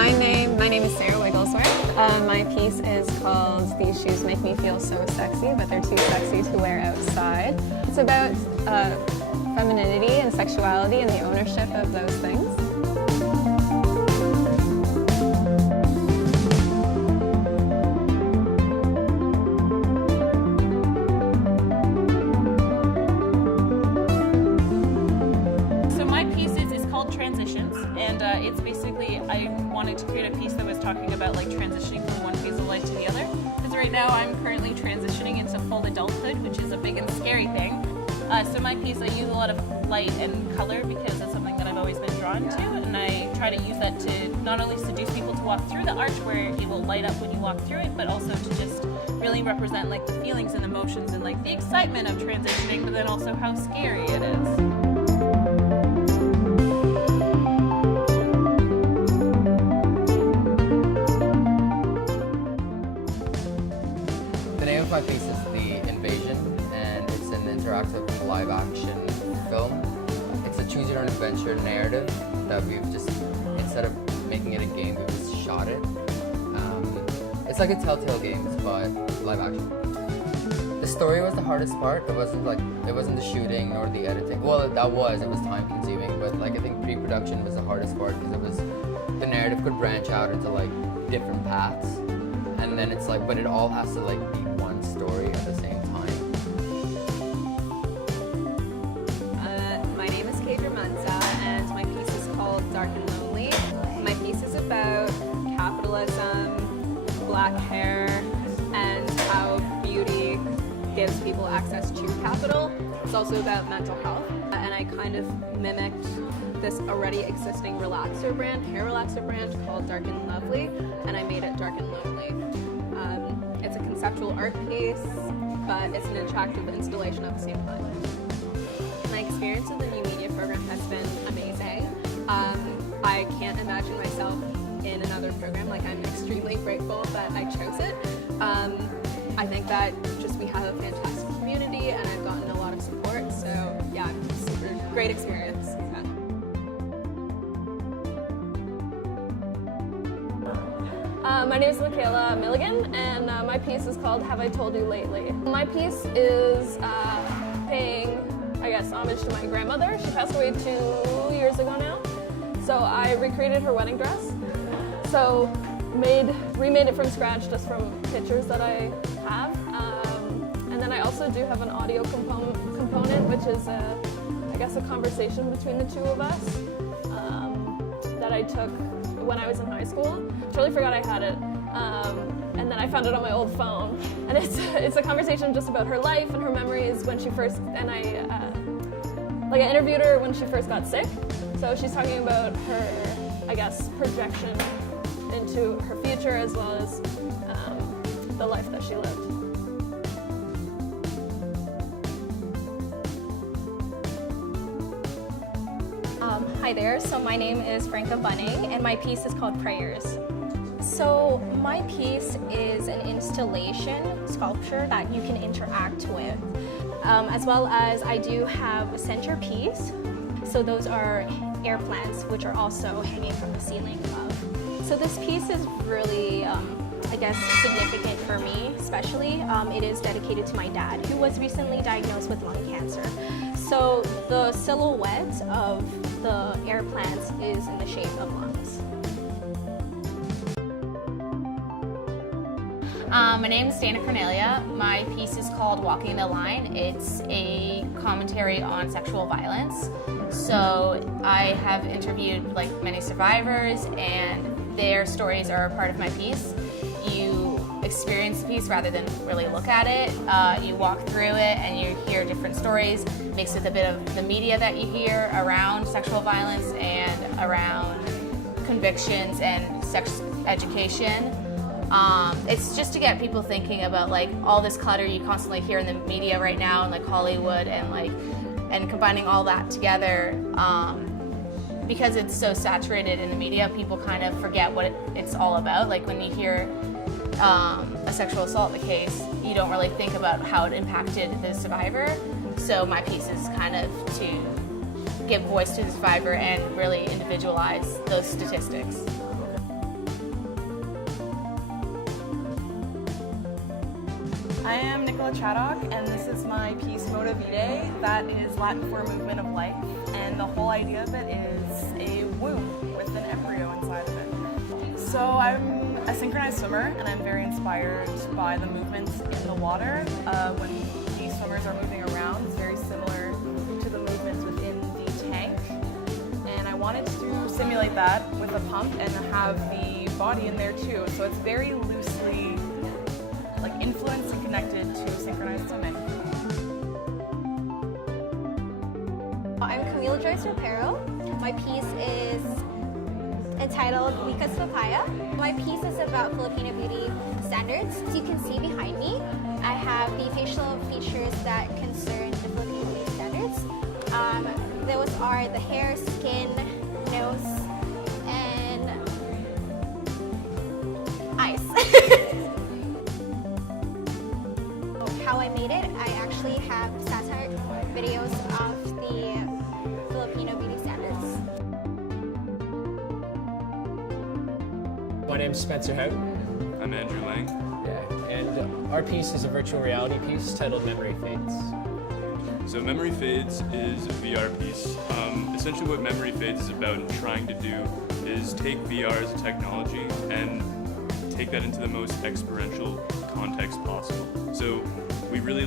My name is Sarah Wigglesworth. My piece is called These Shoes Make Me Feel So Sexy, but they're too sexy to wear outside. It's about femininity and sexuality and the ownership of those things. Transitions, and it's basically, I wanted to create a piece that was talking about like transitioning from one phase of life to the other, because right now I'm currently transitioning into full adulthood, which is a big and scary thing. So my piece, I use a lot of light and color because it's something that I've always been drawn to, and I try to use that to not only seduce people to walk through the arch where it will light up when you walk through it, but also to just really represent like the feelings and emotions and like the excitement of transitioning, but then also how scary it is. My piece is The Invasion, and it's an interactive live-action film. It's a choose-your-own-adventure narrative that we've just, instead of making it a game, we've just shot it. It's like a Telltale Games, but live-action. The story was the hardest part. It wasn't the shooting or the editing. Well, it was time-consuming, but like I think pre-production was the hardest part because the narrative could branch out into like different paths, and then it's like, but it all has to like be one story at the same time. My name is Kadra Munza, and my piece is called Dark and Lonely. My piece is about capitalism, black hair, and how beauty gives people access to capital. It's also about mental health, and I kind of mimicked this already existing relaxer brand, hair relaxer brand called Dark and Lovely, and I made it Dark and Lonely. It's a conceptual art piece, but it's an interactive installation at the same time. My experience with the New Media program has been amazing. I can't imagine myself in another program. Like, I'm extremely grateful that I chose it. I think that just we have a fantastic community, and I've gotten a lot of support. So yeah, super great experience. Yeah. My name is Michaela Milligan, and my piece is called Have I Told You Lately? My piece is paying, I guess, homage to my grandmother. She passed away 2 years ago now. So I recreated her wedding dress. So remade it from scratch just from pictures that I have. And then I also do have an audio component, which is, I guess, a conversation between the two of us that I took when I was in high school. I totally forgot I had it, and then I found it on my old phone. And it's a conversation just about her life and her memories when she first, and I interviewed her when she first got sick. So she's talking about her, I guess, projection into her future as well as the life that she lived. Hi there, so my name is Franca Bunning, and my piece is called Prayers. So my piece is an installation sculpture that you can interact with, as well as I do have a centerpiece. So those are air plants, which are also hanging from the ceiling above. So this piece is really, I guess, significant for me, especially. It is dedicated to my dad, who was recently diagnosed with lung cancer. So the silhouette of the air plants is in the shape of lungs. My name is Dana Cornelia. My piece is called Walking the Line. It's a commentary on sexual violence. So I have interviewed like many survivors, and their stories are a part of my piece. You experience the piece rather than really look at it. You walk through it and you hear different stories, mixed with a bit of the media that you hear around sexual violence and around convictions and sex education. It's just to get people thinking about like all this clutter you constantly hear in the media right now, and like Hollywood, and combining all that together, because it's so saturated in the media, people kind of forget what it's all about. Like when you hear a sexual assault case, you don't really think about how it impacted the survivor. So my piece is kind of to give voice to the survivor and really individualize those statistics. I am Nicola Chaddock, and this is my piece Moda Vitae. That is Latin for movement of life, and the whole idea of it is a womb with an embryo inside of it. So I'm a synchronized swimmer, and I'm very inspired by the movements in the water. When these swimmers are moving around, it's very similar to the movements within the tank. And I wanted to simulate that with a pump and have the body in there too. So it's very loosely influenced and connected to synchronized swimming. I'm Camille Joyce Rapero. My piece is entitled Wika's Papaya. My piece is about Filipino beauty standards. As you can see behind me, I have the facial features that concern the Filipino beauty standards. Those are the hair, skin, nose, and eyes. How I made it, I actually have satire videos of the Filipino beauty standards. My name's Spencer Houghton. I'm Andrew Lang. And our piece is a virtual reality piece titled Memory Fades. So Memory Fades is a VR piece. Essentially what Memory Fades is about and trying to do is take VR as a technology and take that into the most experiential context possible. So we really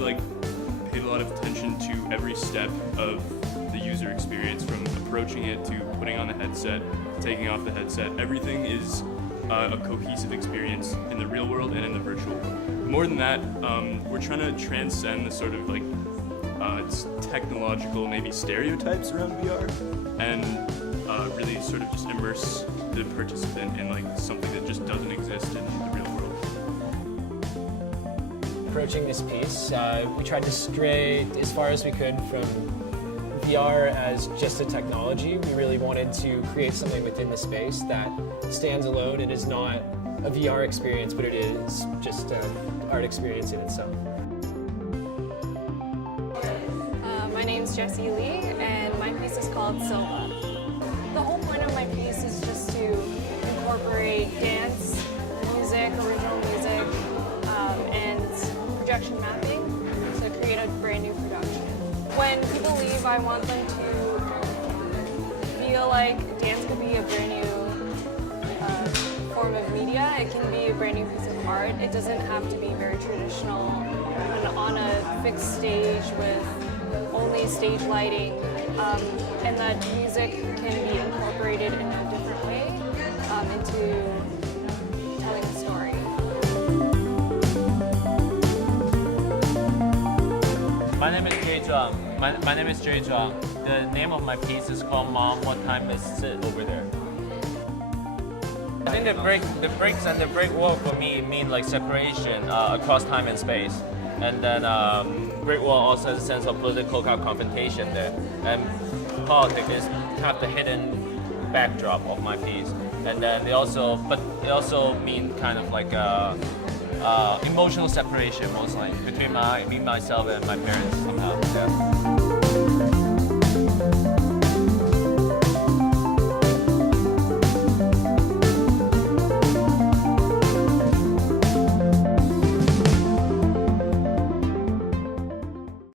paid a lot of attention to every step of the user experience, from approaching it to putting on the headset, taking off the headset. Everything is a cohesive experience in the real world and in the virtual world. More than that, we're trying to transcend the sort of technological maybe stereotypes around VR and really sort of just immerse the participant in something that just doesn't exist in the real world. Approaching this piece, we tried to stray as far as we could from VR as just a technology. We really wanted to create something within the space that stands alone. It is not a VR experience, but it is just an art experience in itself. My name's Jessie Lee, and my piece is called Silva. The whole point of my piece is just to incorporate dance, music, original music, and projection mapping to create a brand new production. When people leave, I want them to feel like dance could be a brand new form of media. It can be a brand new piece of art. It doesn't have to be very traditional and on a fixed stage with only stage lighting, and that music can be incorporated in a different way into telling a story. My name is Jay Zhuang. My name is Jay Zhuang. The name of my piece is called Mom, What Time Is It Over There? I think the breaks and the break wall for me mean separation across time and space. And then break wall also has a sense of political confrontation there. And politics is kind of the hidden backdrop of my piece. And then they also mean kind of emotional separation, mostly between myself and my parents somehow. Yeah.